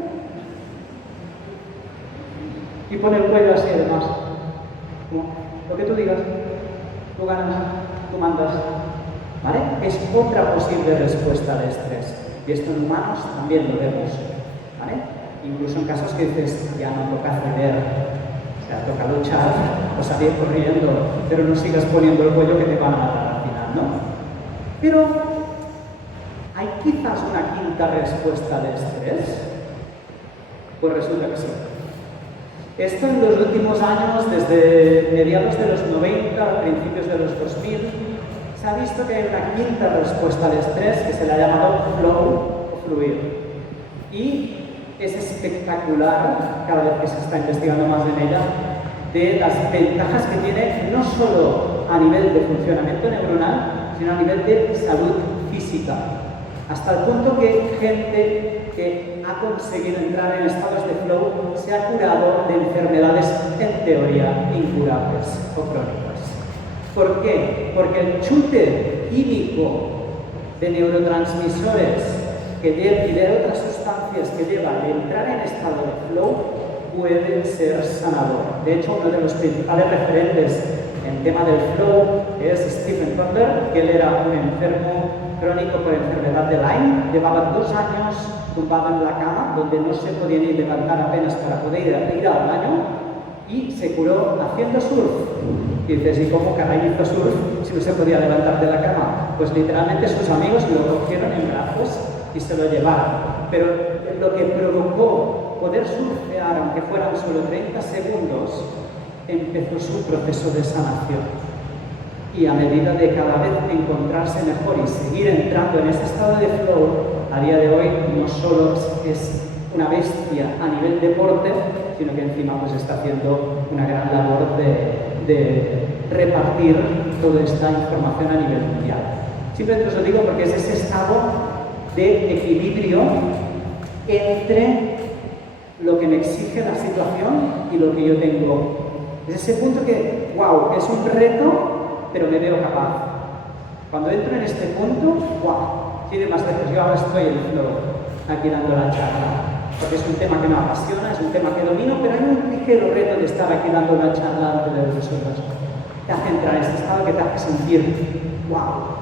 Y pone el cuello así además. Lo que tú digas, tú ganas, tú mandas. ¿Vale? Es otra posible respuesta al estrés. Y esto en humanos también lo vemos. ¿Vale? Incluso en casos que dices, ya no toca ceder. O sea, toca luchar o salir corriendo, pero no sigas poniendo el cuello que te van a matar al final, ¿no? Pero ¿hay quizás una quinta respuesta al estrés? Pues resulta que sí. Esto en los últimos años, desde mediados de los 90, principios de los 2000, se ha visto que hay una quinta respuesta al estrés que se le ha llamado flow o fluir. Y es espectacular, cada vez que se está investigando más en ella, de las ventajas que tiene no solo a nivel de funcionamiento neuronal, sino a nivel de salud física. Hasta el punto que gente que ha conseguido entrar en estados de flow se ha curado de enfermedades en teoría incurables o crónicas. ¿Por qué? Porque el chute químico de neurotransmisores y de otras sustancias que llevan a entrar en estado de flow puede ser sanador. De hecho, uno de los principales referentes en tema del flow es Stephen Kotler, que él era un enfermo crónico por enfermedad de Lyme, llevaba 2 años tumbado en la cama, donde no se podía ni levantar apenas para poder ir al baño, y se curó haciendo surf. Y dices, ¿y cómo caray hizo surf si no se podía levantar de la cama? Pues literalmente sus amigos lo cogieron en brazos y se lo llevaron. Pero lo que provocó poder surfear, aunque fueran solo 30 segundos, empezó su proceso de sanación. Y a medida de cada vez encontrarse mejor y seguir entrando en ese estado de flow, a día de hoy no solo es una bestia a nivel deporte, sino que encima pues está haciendo una gran labor de repartir toda esta información a nivel mundial. Simplemente os lo digo porque es ese estado de equilibrio entre lo que me exige la situación y lo que yo tengo. Es ese punto que, wow, es un reto, pero me veo capaz. Cuando entro en este punto, wow, tiene más veces, yo ahora estoy en flow, aquí dando la charla, porque es un tema que me apasiona, es un tema que domino, pero hay un ligero reto de estar aquí dando la charla ante de vosotros. Te hace entrar en este estado que te hace sentir, wow,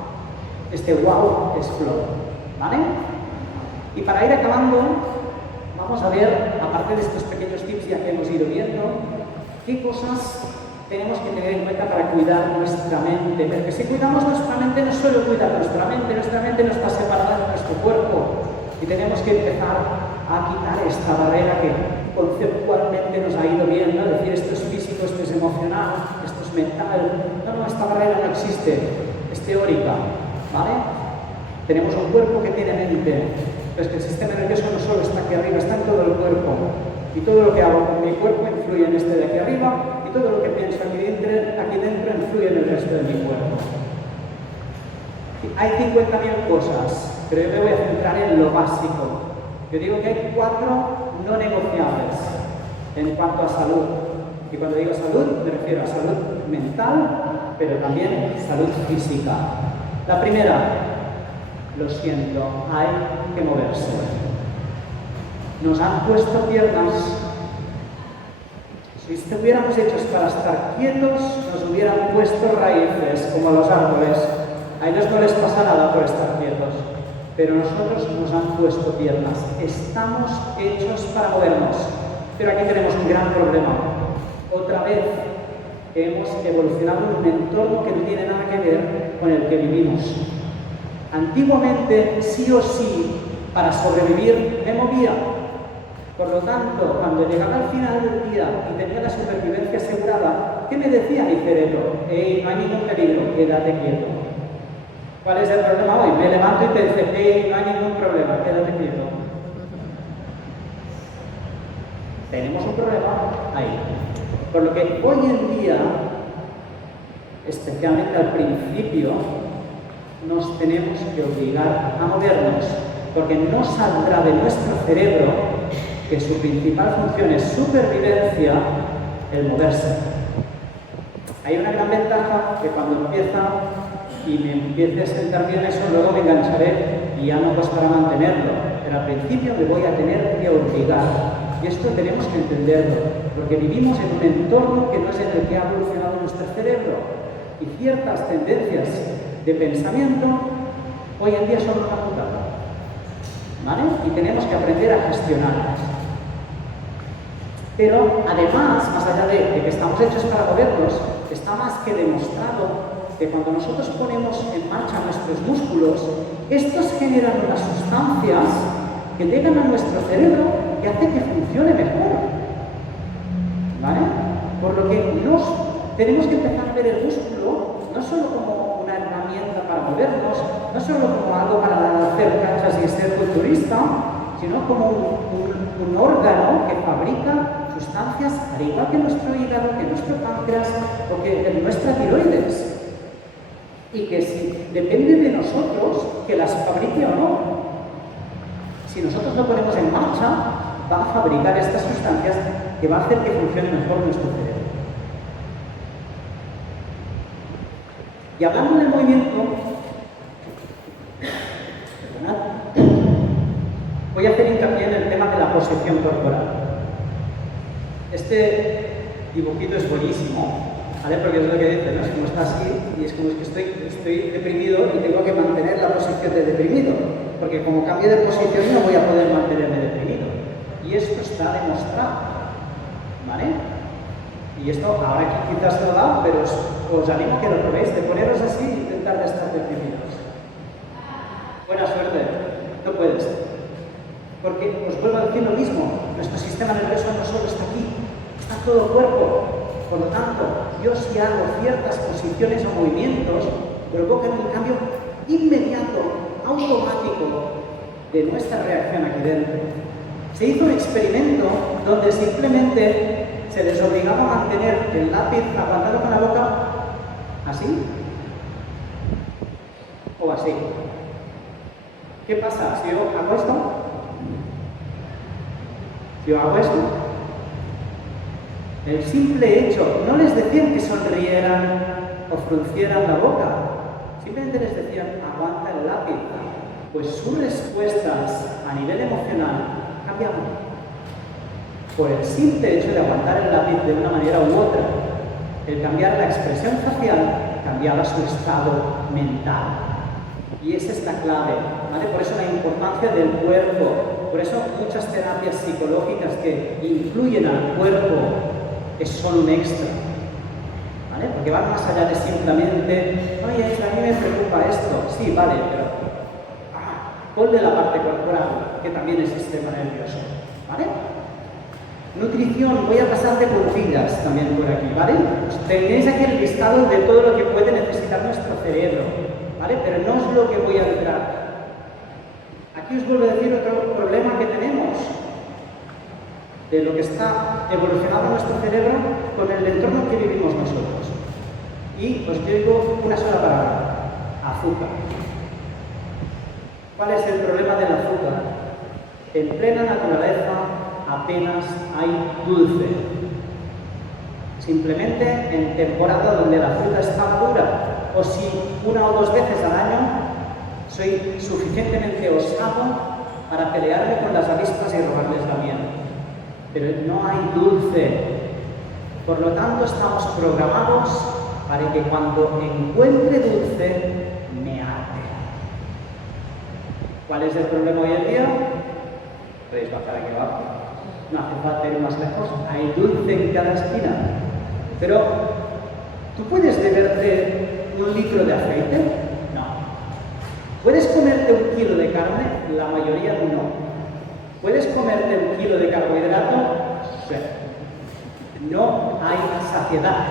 este wow es flow, ¿vale? Y para ir acabando, vamos a ver, aparte de estos pequeños tips ya que hemos ido viendo, qué cosas tenemos que tener en cuenta para cuidar nuestra mente. Porque si cuidamos nuestra mente, no solo cuidar nuestra mente no está separada de nuestro cuerpo. Y tenemos que empezar a quitar esta barrera que conceptualmente nos ha ido bien, ¿no? Decir esto es físico, esto es emocional, esto es mental. No, esta barrera no existe, es teórica, ¿vale? Tenemos un cuerpo que tiene mente. Pero es que el sistema nervioso no solo está aquí arriba, está en todo el cuerpo. Y todo lo que hago con mi cuerpo influye en este de aquí arriba, y todo lo que pienso aquí dentro influye en el resto de mi cuerpo. Hay 50.000 cosas, pero yo me voy a centrar en lo básico. Yo digo que hay 4 no negociables en cuanto a salud. Y cuando digo salud, me refiero a salud mental, pero también salud física. La primera, lo siento, hay que moverse. Nos han puesto piernas. Si estuviéramos hechos para estar quietos, nos hubieran puesto raíces, como los árboles. A ellos no les pasa nada por estar quietos, pero nosotros nos han puesto piernas. Estamos hechos para movernos. Pero aquí tenemos un gran problema. Otra vez, que hemos evolucionado en un entorno que no tiene nada que ver con el que vivimos. Antiguamente, sí o sí, para sobrevivir me movía. Por lo tanto, cuando llegaba al final del día y tenía la supervivencia asegurada, ¿qué me decía mi cerebro? No hay ningún peligro, quédate quieto. ¿Cuál es el problema hoy? Me levanto y te dice, no hay ningún problema, quédate quieto. Tenemos un problema ahí. Por lo que hoy en día, especialmente al principio, nos tenemos que obligar a movernos, porque no saldrá de nuestro cerebro, que su principal función es supervivencia, el moverse. Hay una gran ventaja que cuando empieza y me empiece a sentar bien eso, luego me engancharé y ya no costará mantenerlo. Pero al principio me voy a tener que obligar. Y esto tenemos que entenderlo, porque vivimos en un entorno que no es en el que ha evolucionado nuestro cerebro. Y ciertas tendencias de pensamiento hoy en día son una putada. ¿Vale? Y tenemos que aprender a gestionarlas. Pero además, más allá de que estamos hechos para movernos, está más que demostrado que cuando nosotros ponemos en marcha nuestros músculos, estos generan unas sustancias que llegan a nuestro cerebro y hace que funcione mejor. ¿Vale? Por lo que tenemos que empezar a ver el músculo no solo como una herramienta para movernos, no solo como algo para hacer canchas y ser culturista, sino como un órgano que fabrica sustancias al igual que nuestro hígado, que nuestro páncreas o que nuestra tiroides. Y que depende de nosotros que las fabrique o no. Si nosotros lo ponemos en marcha, va a fabricar estas sustancias que va a hacer que funcione mejor nuestro cerebro. Y hablando del movimiento, voy a hacer hincapié en el tema de la posición corporal. Este dibujito es buenísimo, ¿vale? Porque es lo que dice, ¿no? Es como está así y es como que estoy deprimido y tengo que mantener la posición de deprimido, porque como cambie de posición no voy a poder mantenerme deprimido. Y esto está demostrado, ¿vale? Y esto ahora aquí quizás no da, pero os animo a que lo probéis, de poneros así e intentar estar deprimidos. Buena suerte, no puedes. Porque os vuelvo a decir lo mismo, nuestro sistema nervioso no solo está aquí, está todo el cuerpo. Por lo tanto, yo si hago ciertas posiciones o movimientos, provocan un cambio inmediato, automático, de nuestra reacción aquí dentro. Se hizo un experimento donde simplemente se les obligaba a mantener el lápiz aguantado con la boca así o así. ¿Qué pasa? Si yo hago esto, el simple hecho, no les decían que sonrieran o fruncieran la boca, simplemente les decían aguanta el lápiz, pues sus respuestas a nivel emocional cambiaban. Por el simple hecho de aguantar el lápiz de una manera u otra, el cambiar la expresión facial cambiaba su estado mental. Y esa es la clave, ¿vale? Por eso la importancia del cuerpo, por eso muchas terapias psicológicas que incluyen al cuerpo son un extra, ¿vale? Porque van más allá de simplemente, oye, a mí me preocupa esto, sí, vale, pero ponle la parte corporal, que también es sistema nervioso, ¿vale? Nutrición, voy a pasar de puntillas también por aquí, ¿vale? Tenéis aquí el listado de todo lo que puede necesitar nuestro cerebro, ¿vale? Pero no es lo que voy a entrar. Aquí os vuelvo a decir otro problema que tenemos, de lo que está evolucionando nuestro cerebro con el entorno que vivimos nosotros. Y os digo una sola palabra, azúcar. ¿Cuál es el problema del azúcar? En plena naturaleza apenas hay dulce. Simplemente en temporada donde la fruta está madura, o si una o dos veces al año soy suficientemente osado para pelearme con las avispas y robarles la miel. Pero no hay dulce. Por lo tanto, estamos programados para que cuando encuentre dulce, me arte. ¿Cuál es el problema hoy en día? Podéis bajar aquí abajo. No hace falta ir más lejos. Hay dulce en cada esquina. Pero ¿Tú puedes beberte 1 litro de aceite? No. ¿Puedes comerte 1 kilo de carne? La mayoría no. ¿Puedes comerte 1 kilo de carbohidrato? Sí. No hay saciedad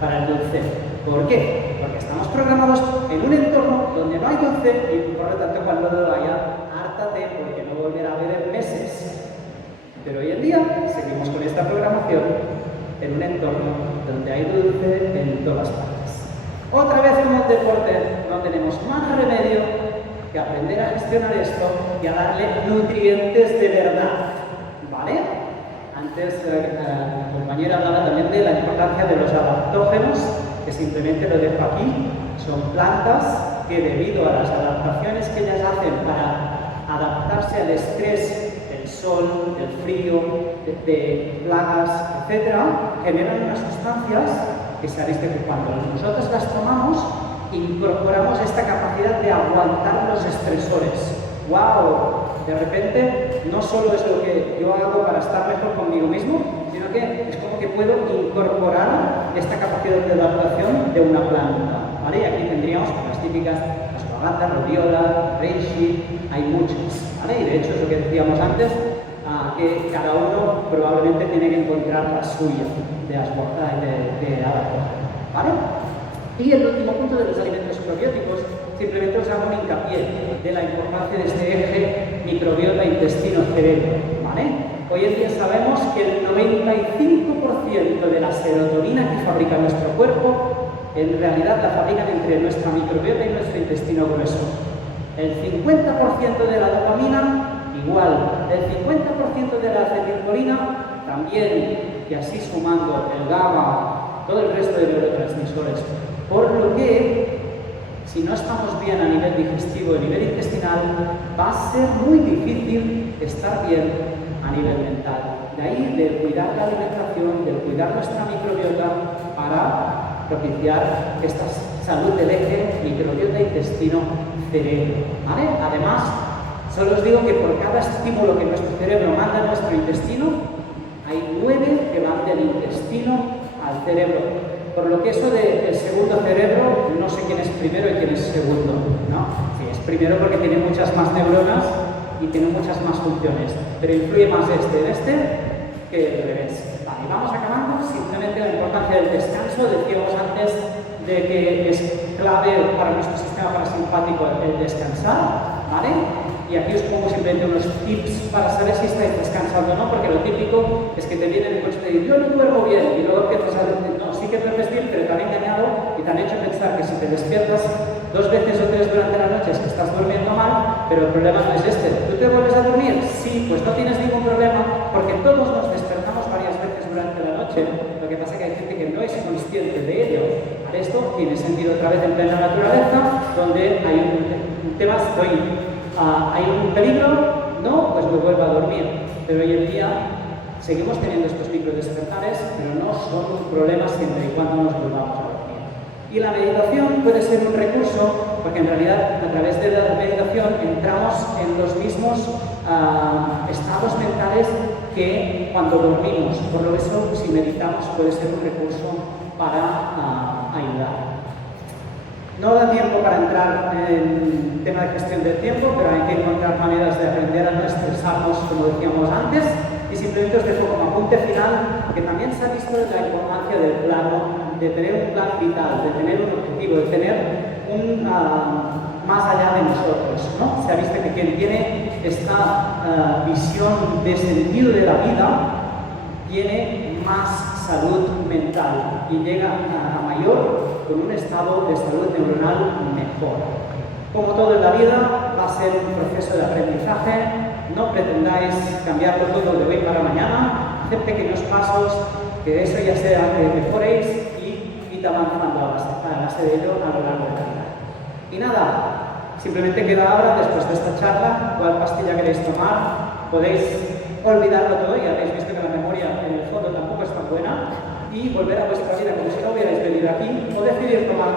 para el dulce. ¿Por qué? Porque estamos programados en un entorno donde no hay dulce y por lo tanto cuando lo haya, hártate porque no volverá a beber meses. Pero hoy en día seguimos con esta programación en un entorno donde hay dulce en todas partes. Otra vez como el deporte, no tenemos más remedio que aprender a gestionar esto y a darle nutrientes de verdad. ¿Vale? Antes la compañera hablaba también de la importancia de los adaptógenos, que simplemente lo dejo aquí. Son plantas que debido a las adaptaciones que ellas hacen para adaptarse al estrés del sol, del frío, de plagas, etc., generan unas sustancias que sabéis que cuando nosotros las tomamos incorporamos esta capacidad de aguantar los estresores. ¡Wow! De repente, no solo es lo que yo hago para estar mejor conmigo mismo, sino que es como que puedo incorporar esta capacidad de adaptación de una planta. ¿Vale? Y aquí tendríamos las típicas ashwagandha, rodiola, reishi, hay muchas. ¿Vale? Y de hecho es lo que decíamos antes, que cada uno probablemente tiene que encontrar la suya de adaptación. ¿Vale? Y el último punto de los alimentos probióticos, simplemente os hago un hincapié de la importancia de este eje microbiota intestino-cerebro. ¿Vale? Hoy en día sabemos que el 95% de la serotonina que fabrica nuestro cuerpo, en realidad la fabrican entre nuestra microbiota y nuestro intestino grueso. El 50% de la dopamina, igual. El 50% de la acetilcolina, también. Y así sumando el GABA, todo el resto de neurotransmisores. Por lo que, si no estamos bien a nivel digestivo, a nivel intestinal, va a ser muy difícil estar bien a nivel mental. De ahí, de cuidar la alimentación, de cuidar nuestra microbiota para propiciar esta salud del eje microbiota, intestino, cerebro. ¿Vale? Además, solo os digo que por cada estímulo que nuestro cerebro manda a nuestro intestino, hay 9 que van del intestino al cerebro. Por lo que eso del segundo cerebro, no sé quién es primero y quién es segundo, ¿no? Sí, es primero porque tiene muchas más neuronas y tiene muchas más funciones, pero influye más que el revés. Vale, vamos acabando. Simplemente la importancia del descanso. Decíamos antes de que es clave para nuestro sistema parasimpático el descansar, ¿vale? Y aquí os pongo simplemente unos tips para saber si estáis descansando o no, porque lo típico es que te viene el coche y te dice, yo no duermo bien, y luego empiezas a decir, no, sí que duermes bien, pero te han engañado y te han hecho pensar que si te despiertas 2 veces o 3 durante la noche es que estás durmiendo mal, pero el problema no es este. ¿Tú te vuelves a dormir? Sí, pues no tienes ningún problema, porque todos nos despertamos varias veces durante la noche. Lo que pasa es que hay gente que no es consciente de ello. Esto tiene sentido otra vez en plena naturaleza, donde hay un tema, ¿hay un peligro? No, pues me vuelvo a dormir. Pero hoy en día seguimos teniendo estos microdespertares, pero no son un problema siempre y cuando nos volvamos a dormir. Y la meditación puede ser un recurso, porque en realidad a través de la meditación entramos en los mismos estados mentales que cuando dormimos. Por lo eso, si meditamos, puede ser un recurso para ayudar. No da tiempo para entrar en tema de gestión del tiempo, pero hay que encontrar maneras de aprender a no estresarnos, como decíamos antes, y simplemente os dejo como apunte final que también se ha visto la importancia del plano, de tener un plan vital, de tener un objetivo, de tener un más allá de nosotros, ¿no? Se ha visto que quien tiene esta visión de sentido de la vida tiene más salud mental y llega a mayor con un estado de salud neuronal mejor. Como todo en la vida, va a ser un proceso de aprendizaje. No pretendáis cambiarlo todo de hoy para mañana. Haced pequeños pasos, que eso ya sea que mejoréis y id avanzando a base de ello a lo largo de la vida. Y nada, simplemente queda ahora, después de esta charla, cuál pastilla queréis tomar. Podéis olvidarlo todo, ya habéis visto que la memoria en el fondo tampoco es tan buena, y volver a vuestra vida como si no hubierais venido aquí, o decidir tomar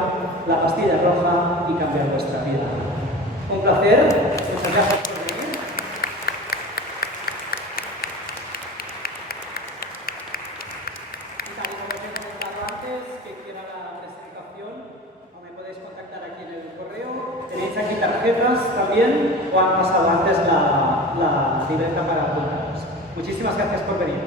la pastilla roja y cambiar vuestra vida. Un placer, muchas gracias por venir. Y tal y como os he comentado antes, que quiera la tarjetas también o han pasado antes la libreta para apuntarnos. Muchísimas gracias por venir.